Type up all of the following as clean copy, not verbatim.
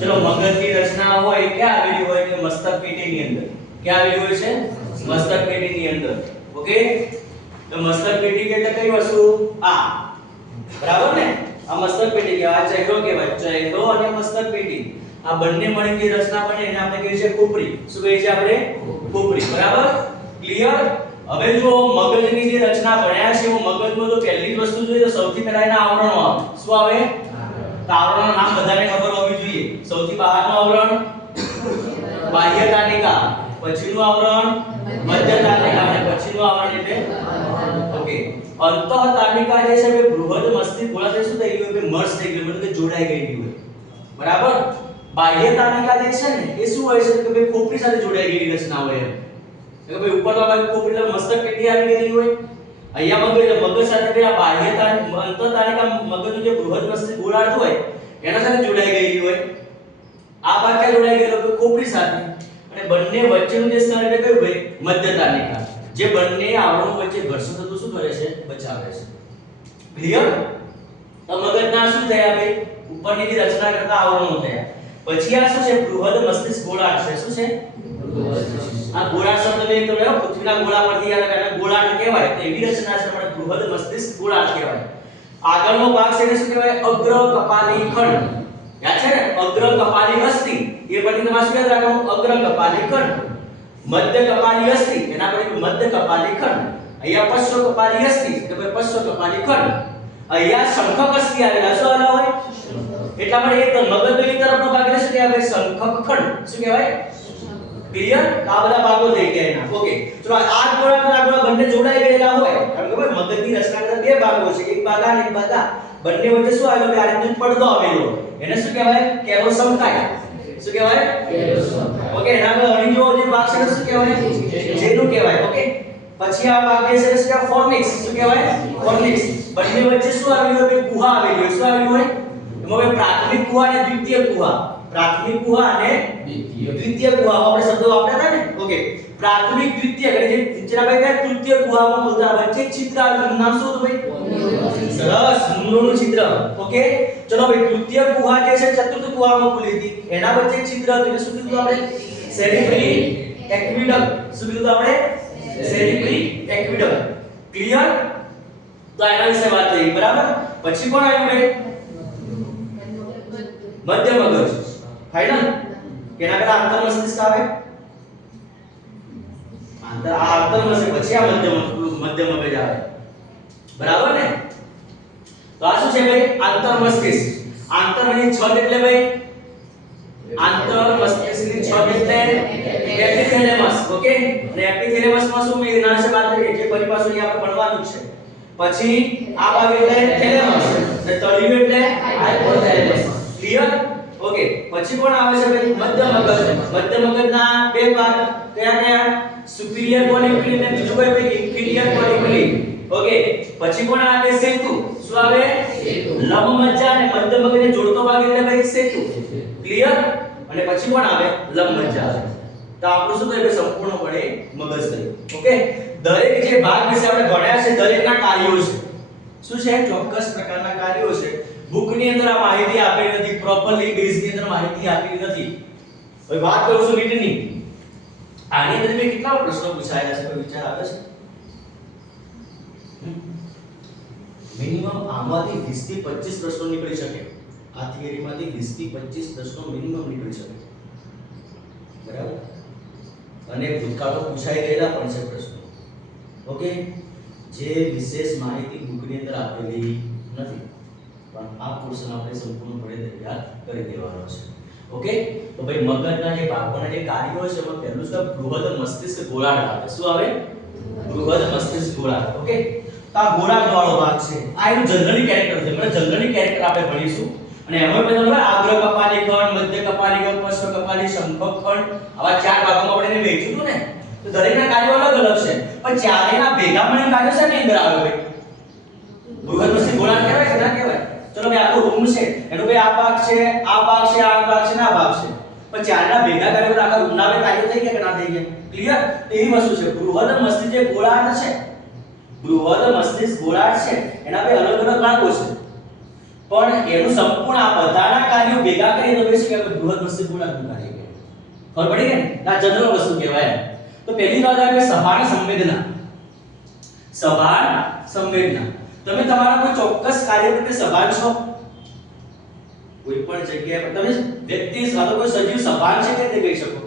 ચલો મગજની રચના હોય ક્યાં આવેલી હોય કે મસ્તક પેટીની અંદર. ક્યાં આવેલી હોય છે? મસ્તક પેટીની અંદર. ઓકે, તો મસ્તક પેટી એટલે કઈ વસ્તુ? આ બરાબર ને, આ મસ્તક પેટી કહેવાય, ચહેરો કહેવાય. ચહેરો અને મસ્તક પેટી આ બંને મળીને જે રચના બને એને આપણે કહીએ છીએ ખોપરી. શું કહીએ છીએ આપણે? ખોપરી. બરાબર, ક્લિયર? હવે જો મગજની જે રચના ભણ્યા છે એમાં મગજમાં તો પહેલી જ વસ્તુ જોઈએ તો સૌથી પહેલા એના આવરણો આવે. શું આવે? આવરણનું નામ બધાને ખબર હોવી જોઈએ. સૌથી બહારનું આવરણ બાહ્ય તાનિકા, પછીનું આવરણ મધ્ય તાનિકા અને પછીનું આવરણ એટલે ઓકે અંતઃ તાનિકા જે છે એ બૃહદ મસ્તિષ્ક ગોળાથી શું થઈ ગયું કે મર્જ થઈ ગયું, મતલબ કે જોડાઈ ગઈ હોય. બરાબર, બાહ્ય તાનિકા જે છે ને એ શું હોય છે કે ભાઈ ખોપરી સાથે જોડાઈ ગયેલી રચના હોય એમ. કે ભાઈ ઉપરનો ભાગ ખોપરી એટલે મસ્તક પેટી આવી ગયેલી હોય. અહીંયા મગજ સાથે આ બાહ્ય તાનિકા અંતઃ તાનિકા મગજનું જે બૃહદ મસ્તિષ્ક ગોળાર્ધ હોય એના સાથે જોડાઈ ગયેલી હોય. આ ભાગ ક્યાં જોડાઈ ગયેલો કે ખોપરી સાથે, અને બંને વચ્ચેનું જે સ્થાન એટલે કયું ભાઈ? મધ્ય તાનિકા, જે બંને આવરણો વચ્ચે ઘર્ષણ થતું શું કરે છે? બચાવે છે. ક્લિયર? તો મગજના શું થયા ભાઈ? ઉપરની જે રચના કરતા આવરણો થયા. પછી આ શું છે? બૃહદ મસ્તિષ્ક ગોળાર્ધ છે. શું છે? આ ગોળાર્ધ શબ્દ મેં તો લેવો પૃથ્વીના ગોળા પરથી યાદ આવે, ગોળાર્ધ કહેવાય. તો એવી રચના છે આપણે બૃહદ મસ્તિષ્ક ગોળાર્ધ કહેવાય. આગળનો ભાગ છે એને શું કહેવાય? અગ્ર કપાલી ખંડ. યાદ છે ને? અગ્ર કપાલી અસ્થિ. એ પરથી તમારે શું યાદ રાખવાનું? અગ્ર કપાલી ખંડ. મધ્ય કપાલી અસ્થિ, એના પરથી મધ્ય કપાલી ખંડ. અહીંયા પશ્ચ કપાલી અસ્થિ એટલે ભાઈ પશ્ચ કપાલી ખંડ. અહીંયા શંખક અસ્થિ આવેલા. શું આવેલા હોય? એટલા માટે એક મગજનો એક તરફનો ભાગ એટલે શું કહેવાય? શંખક ખંડ. શું કહેવાય? ક્લિયર? આ બધા ભાગો થઈ ગયા એના. ઓકે, ચલો આ ગોળા પર આગળ બંને જોડાઈ ગયેલા હોય. કારણ કે ભાઈ મગજની રચના કરતા બે ભાગો છે, એક ભાગ આ અને એક ભાગ આ. બંને વચ્ચે શું આવેલો? આ રીતનો પડદો આવેલો. એને શું કહેવાય? કેરોસમકાય. શું કહેવાય? કેરોસમકાય. ઓકે, એના આગળ અણીજો જે ભાગ છે શું કહેવાય? જેનું કહેવાય. ઓકે, પછી આ ભાગ જે છે શું કહેવાય? ફોર્નિક્સ. શું કહેવાય? ફોર્નિક્સ. બંને વચ્ચે શું આવેલું હોય? ગુહા આવેલી હોય. શું આવેલું હોય? એમાં પ્રાથમિક ગુહા અને દ્વિતીય ગુહા. પ્રાથમિક ગુહા અને દ્વિતીય ગુહા આપણે શબ્દો વાપર્યા હતા ને. ઓકે, પ્રાથમિક દ્વિતીય એટલે જે નીચેના ભાઈ થાય તૃતીય ગુહામાં બોલતા વચ્ચે છિદ્ર આવેલું નામ શું હતું ભાઈ? સરસ, મૂળનું છિદ્ર. ઓકે, ચલો ભાઈ તૃતીય ગુહા જે છે ચતુર્થ ગુહામાં ખુલી હતી, એના વચ્ચે છિદ્ર હતું એટલે શું કીધું આપણે? સેરિબ્રી એક્વિડક્ટ. શું કીધું આપણે? સેરિબ્રી એક્વિડક્ટ. ક્લિયર? તો એના વિશે વાત થઈ. બરાબર, પછી કોણ આવ્યું ભાઈ? મધ્ય મગજ. ફાઇનલ? કેના કરતા આંતર મસ્તિષ્ક આવે? આંતર મસ્તિષ્ક પછી આ મધ્ય મગજ આવે. બરાબર ને? તો આ શું છે ભાઈ? આંતર મસ્તિષ્ક. આંતર ની છત એટલે ભાઈ આંતર મસ્તિષ્કની છત એટલે એપિથેલેમસ. ઓકે, અને એપિથેલેમસ માં શું મેં એના વિશે વાત કરી જે ફરી પાછું અહીંયા આપણે ભણવાનું છે. પછી આ ભાગ એટલે થેલેમસ અને તળિયું એટલે હાઇપોથેલેમસ. ક્લિયર? ઓકે, પછી કોણ આવે છે ભાઈ? મધ્ય મગજ. મધ્ય મગજના બે ભાગ કયા કયા? સુપીરિયર કોનિક્યુલી અને બીજું કોઈ ભાઈ ઇન્ફીરિયર કોનિક્યુલી. ઓકે, પછી કોણ આવે? સેતુ. શું આવે? સેતુ. લંબમજ્જા અને મધ્ય મગજને જોડતો ભાગ એટલે ભાઈ સેતુ. ક્લિયર? અને પછી કોણ આવે? લંબમજ્જા. તો આપણું શું થયું? સંપૂર્ણપણે મગજ થયું. ઓકે, દરેક જે ભાગ વિશે આપણે ભણ્યા છે દરેકના કાર્યો છે. શું છે? ચોક્કસ પ્રકારના કાર્યો છે. બુક ની અંદર આ માહિતી આપેલી નથી, પ્રોપરલી બેઝ ની અંદર માહિતી આપેલી નથી. હવે વાત કરું છું રીટની. આની અંદર મેં કેટલા પ્રશ્નો પૂછાયા છે? કોઈ વિચાર આવે છે? મિનિમમ આમાંથી 20 થી 25 પ્રશ્નો નીકળી શકે. આ થિયરીમાંથી 20 થી 25 પ્રશ્નો મિનિમમ નીકળી શકે. બરાબર? અને ભૂતકાળમાં પૂછાઈ ગયેલા પણ છે પ્રશ્નો. ઓકે, જે વિશેષ માહિતી બુકની અંદર આપેલી નથી, પણ આ પોર્શન આપણે સંપૂર્ણપણે તૈયાર કરી દેવાનો છે. ઓકે, તો ભાઈ મગજના જે ભાગોના જે કાર્યો છે એમાં પહેલું છે બૃહદ મસ્તિષ્ક ગોળાર્ધ આવે. શું આવે? બૃહદ મસ્તિષ્ક ગોળાર્ધ. ઓકે, તો આ ગોળાર્ધ વાળો ભાગ છે. આ એનું જનરલી કેરેક્ટર છે. એટલે જનરલી કેરેક્ટર આપણે ભણીશું. અને એમાં પહેલા આપણે આગ્ર કપાલી ખંડ, મધ્ય કપાલી ખંડ, પશ્ચ કપાલી, શંખક ખંડ આવા ચાર ભાગોમાં આપણે એને વહેંચ્યું હતું ને. તો દરેકના કાર્યો અલગ અલગ છે, પણ ચારેયના ભેગા મળીને કાર્ય છે ને અંદર આવે ભાઈ. બૃહદ મસ્તિષ્ક ગોળાર્ધ કહેવાય કે ના કહેવાય? ચલો ભાઈ આખો રૂમ છે, એનો ભાઈ આ ભાગ છે, આ ભાગ છે, આ ભાગ છે, આ ભાગ છે, પણ ચારના ભેગા કર્યા તો આખા રૂમના બે કાર્યો થઈ ગયા કે ના થઈ ગયા? ક્લિયર? તો એવી વસ્તુ છે બૃહદ મસ્તિષ્ક જે ગોળાર્ધ છે, બૃહદ મસ્તિષ્ક ગોળાર્ધ છે એના બે અલગ અલગ ભાગો છે. પણ એનું સંપૂર્ણ આ બધાના કાર્યો ભેગા કરીએ તો શું કહેવાય? બૃહદ મસ્તિષ્ક ગોળાર્ધનું કાર્ય કહેવાય. ખબર પડી ગઈ ને? આ જનરલ વસ્તુ કહેવાય. તો પહેલી વાત આવે સભાન સંવેદના. સભાન સંવેદના. તમે તમારા કોઈ ચોક્કસ કાર્ય પ્રત્યે સભાન છો? કોઈ પણ જગ્યાએ તમે વ્યક્તિ અથવા કોઈ સજીવ સભાન છે કે તે કહી શકો?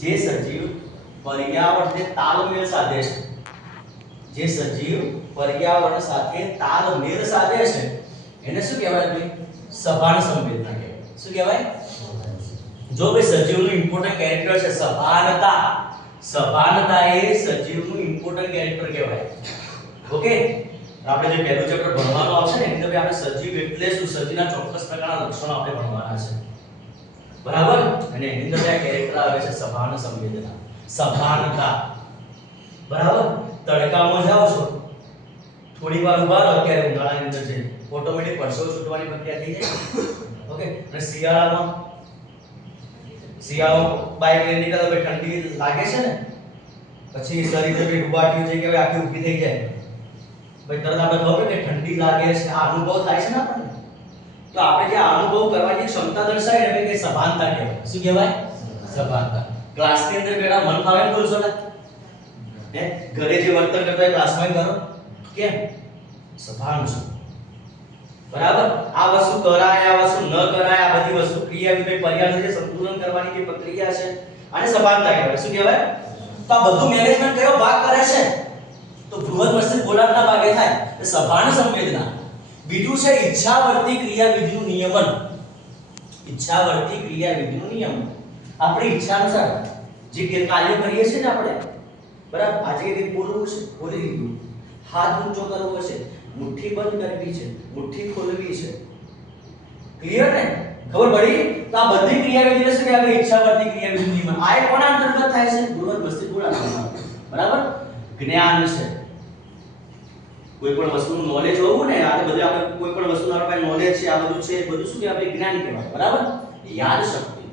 જે સજીવ પર્યાવરણને તાલમેલ સાધે છે, જે સજીવ પર્યાવરણ સાથે તાલમેલ સાધે છે એને શું કહેવાય ભાઈ? સભાન સંવેદના કહેવાય. શું કહેવાય? જો ભાઈ સજીવનું ઇમ્પોર્ટન્ટ કેરેક્ટર છે સભાનતા. સભાનતા એ સજીવનું ઇમ્પોર્ટન્ટ કેરેક્ટર કહેવાય. ઓકે, આપણે જે પહેલું ચેપ્ટર ભણવાનું આવશે ને એની અંદર આપણે સજીવ એટલે શું, સજીવના ચોક્કસ પ્રકારના લક્ષણો આપણે ભણવાના છે. બરાબર? અને એની અંદર આ કેરેક્ટર આવે છે સભાન સંવેદના, સભાનતા. બરાબર? તડકામાં જાઓ છો, થોડી વાર ઊભા રહો, અત્યારે ઉનાળાની અંદર છે ઓટોમેટિક પરસેવો છૂટવાની પ્રક્રિયા થઈ જાય. ઓકે, અને શિયાળો બાઇક લઈને નીકળો તો ઠંડી લાગે છે ને, પછી શરીર જે ડૂબાટ્યું છે કે આખી ઊભી થઈ જાય ભાઈ, તરત આપણે ખબર કે ઠંડી લાગે છે, આ અનુભવ થાય છે ને આપણને. તો આપણે જે અનુભવ કરવાની ક્ષમતા દર્શાવે ને કે સભાનતા કહેવાય. શું કહેવાય? સભાનતા. ક્લાસની અંદર બેટા મન ફાવે એમ બોલશો ને, હે ઘરે જે વર્તન કરતા હોય ક્લાસમાં કરો, કેમ? સભાન છો. બરાબર? આ વસ્તુ કરાય, આ વસ્તુ ન કરાય, આ બધી વસ્તુ ક્રિયા વિધેય પર્યાવરણ જે સંતુલન કરવાની જે પ્રક્રિયા છે આને સભાનતા કહેવાય. શું કહેવાય? તો આ બધું મેનેજમેન્ટ કયો ભાગ કરે છે? તો બૃહદ મસ્તિષ્ક ગોળાર્ધના ભાગે થાય. એ સભાન સંવેદના. બીજું છે ઈચ્છાવર્તી ક્રિયાવિધિનું નિયમન. ઈચ્છાવર્તી ક્રિયાવિધિનું નિયમન. આપણી ઈચ્છા અનુસાર જે કાર્ય કરીએ છીએ ને આપણે, બરાબર? આજે કંઈક બોલવું છે, બોલી દીધું. હાથ ઊંચો કરવો છે, મુઠ્ઠી બંધ કરવી છે, મુઠ્ઠી ખોલવી છે. ક્લિયર ને? ખબર પડી? તો આ બધી ક્રિયાવિધિને શું કહેવાય? ઈચ્છાવર્તી ક્રિયાવિધિનું નિયમન. આ એ કોના અંતર્ગત થાય છે? બૃહદ મસ્તિષ્ક ગોળાર્ધમાં. બરાબર? જ્ઞાન છે. કોઈ પણ વસ્તુનું નોલેજ હોવું ને, આ બધું આપણે કોઈ પણ વસ્તુનું આપણી પાસે નોલેજ છે, આ બધું છે, બધું શું કહેવાય? જ્ઞાન કહેવાય. બરાબર? યાદ શક્તિ.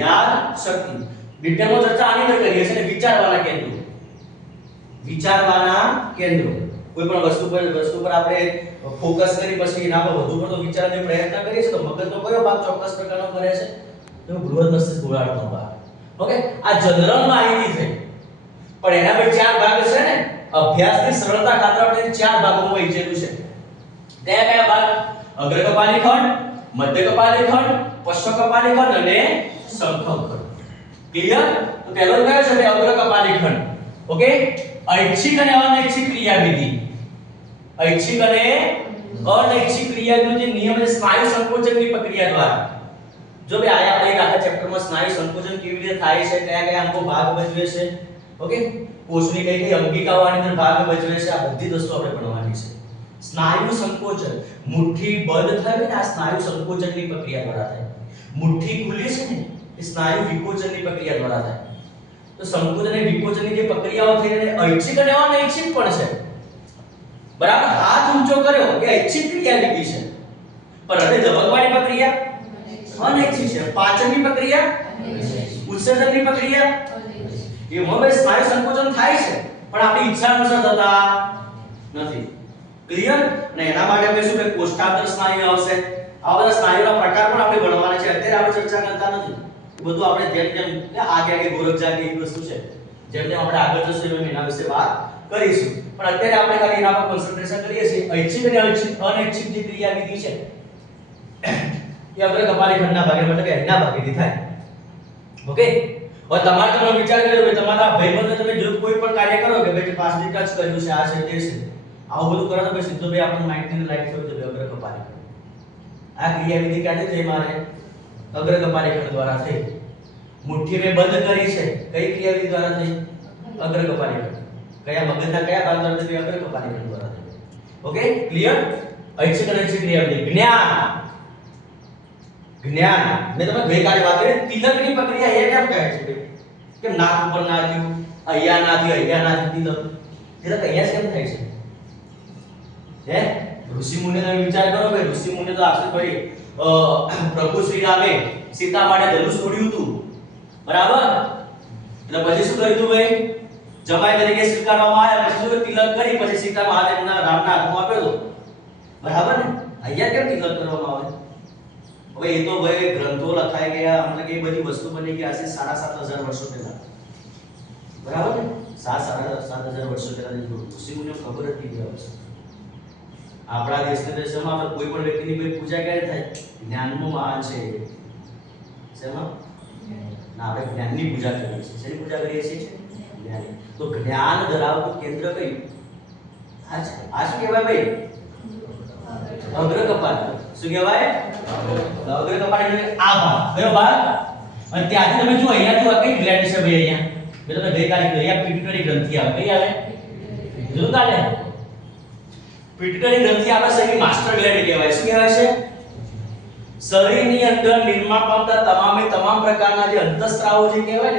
યાદ શક્તિ. ડિટેલમાં ચર્ચા આની અંદર કરીએ છીએ ને, વિચારવાના કેન્દ્રો. વિચારવાના કેન્દ્રો. કોઈ પણ વસ્તુ પર આપણે ફોકસ કરી પછી એના પર વધુ પડતો વિચારવાનો પ્રયત્ન કરીએ છીએ તો મગજનો કયો ભાગ ચોક્કસ પ્રકારનો કરે છે? તો બૃહદ મસ્તિષ્ક ગોળાર્ધનો ભાગ. ઓકે, આ જનરલ માહિતી છે. પણ એના પર ચાર ભાગ છે ને, અભ્યાસની સરળતા ખાતર આપણે ચાર ભાગોમાં વહેંચેલું છે. કયા કયા ભાગ? અગ્ર કપાલી ખંડ, મધ્ય કપાલી ખંડ, પશ્ચ કપાલી ખંડ અને શંખક ખંડ. ક્લિયર? તો પહેલો કયો છે? અગ્ર કપાલી ખંડ. ઓકે, ઐચ્છિક અને અનૈચ્છિક ક્રિયાવિધિ. ઐચ્છિક અને અનૈચ્છિક ક્રિયાનો જે નિયમ છે સ્નાયુ સંકોચનની પ્રક્રિયા દ્વારા. જો બે આયા આપણે એક આખા ચેપ્ટરમાં સ્નાયુ સંકોચન કેવી રીતે થાય છે, કયા કયા અંગો ભાગ ભજવે છે, ઓકે, કોષની કઈ કઈ અંગિકાઓ આની અંદર ભાગ ભજવે છે, આ બધી વસ્તુ આપણે ભણવાની છે. સ્નાયુ સંકોચન, મુઠ્ઠી બંધ થાય ને, આ સ્નાયુ સંકોચનની પ્રક્રિયા દ્વારા થાય. મુઠ્ઠી ખુલે છે ને, એ સ્નાયુ વિકોચનની પ્રક્રિયા દ્વારા થાય. તો સંકોચન અને વિકોચનની જે પ્રક્રિયાઓ થઈ રહી છે ઐચ્છિક અને અનૈચ્છિક પણ છે. બરાબર? હાથ ઊંચો કર્યો એ ઐચ્છિક ક્રિયાવિધિ છે, પણ હૃદય ધબકવાની પ્રક્રિયા અનૈચ્છિક છે. પાચનની પ્રક્રિયા, ઉત્સર્જનની પ્રક્રિયા એ હવે સ્નાયુ સંકોચન થાય છે પણ આપણી ઈચ્છા અનુસાર થતા નથી. ક્લિયર? અને એના માટે આપણે શું કે કોષ્ઠાંતર સ્નાયુ આવશે. આ બધા સ્નાયુના પ્રકાર પણ આપણે ભણવાના છે. અત્યારે આપણે ચર્ચા કરતા નથી. બધું આપણે જેમ જેમ આગે ગોરખ જાગે એક વસ્તુ છે, જેમ જેમ આપણે આગળ જશું એમ એના વિશે વાત કરીશું. પણ અત્યારે આપણે ખાલી એના પર કોન્સન્ટ્રેશન કરીએ છીએ. ઐચ્છિક અને અનૈચ્છિક જે ક્રિયાવિધિ છે એ અગ્ર કપાલી ખંડના ભાગે મતલબ કે એના ભાગેથી થાય. ઓકે, હવે તમારે તમે વિચાર કર્યો કે તમારા ભાઈબંધને તમે જો કોઈ પણ કાર્ય કરો કે ભાઈ 5 મિનિટ ટચ કર્યું છે, આ છે તે છે, આવું બધું કરો તો પછી સીધો ભાઈ આપણને માઇન્ડની લાઈટ થવી જોઈએ અગ્ર કપાલી ખંડ. આ ક્રિયાવિધિ ક્યાંથી થઈ? મારે અગ્ર કપાલી ખંડ દ્વારા થઈ. મુઠ્ઠી મેં બંધ કરી છે, કઈ ક્રિયાવિધિ દ્વારા થઈ? અગ્ર કપાલી ખંડ. કયા મગજના કયા ભાગ દ્વારા થઈ? અગ્ર કપાલી ખંડ દ્વારા થઈ. Okay, clear? ઐચ્છિક અને અનૈચ્છિક ક્રિયાવિધિ. જ્ઞાન. જ્ઞાન મેં તમને ગઈકાલે વાત કરી. તિલકની પ્રક્રિયા એ કેમ કહે છે? કેમ નાક ઉપર ના થયું, અહીંયા ના થયું, અહીંયા ના થયું? તિલક અહીંયા કેમ થાય છે? હે ઋષિ મુનિનો વિચાર કરો ભાઈ. ઋષિ મુનિ તો આશરે ભાઈ પ્રભુ શ્રી રામે સીતા માટે ધનુષ તોડ્યું હતું, બરાબર? એટલે પછી શું કર્યું હતું ભાઈ? જમાઈ તરીકે સ્વીકારવામાં આવ્યા, પછી શું તિલક કરી, પછી સીતા મહાદેવના રામના હાથમાં આપ્યો હતો, બરાબર ને? અહીંયા કેમ તિલક કરવામાં આવે? હવે એ તો ભાઈ ગ્રંથો લખાઈ ગયા, મતલબ કે એ બધી વસ્તુ બની ગઈ આજે 7,500 વર્ષો પહેલા, બરાબર ને? 7,500 વર્ષો પહેલા ઋષિમુનિઓ ખબર હતી કે વસ્તુ આપણા દેશના દેશમાં આપણે કોઈ પણ વ્યક્તિની કોઈ પૂજા ક્યારે થાય? જ્ઞાનનું મહાન છે. શેમાં? ના, આપણે જ્ઞાનની પૂજા કરીએ છીએ. શેની પૂજા કરીએ છીએ? જ્ઞાન. તો જ્ઞાન ધરાવતું કેન્દ્ર કયું? આ શું કહેવાય ભાઈ? અગ્ર કપાલ. શું કહેવાય? અગ્ર કપાલ એટલે આ ભાગ. કયો ભાગ? અને ત્યાંથી તમે જો અહીંયા જો કઈ ગ્લેન્ડ છે ભાઈ? અહીંયા બે તમે ગઈકાલે અહીંયા પિટ્યુટરી ગ્રંથિ આવે. કઈ આવે? જો કાલે પિટ્યુટરી ગ્રંથિ આપણે શરીરની માસ્ટર ગ્લેન્ડ કહેવાય. શું કહેવાય છે? શરીરની અંદર નિર્માણ પામતા તમામ પ્રકારના જે અંતઃસ્ત્રાવો જે કહેવાય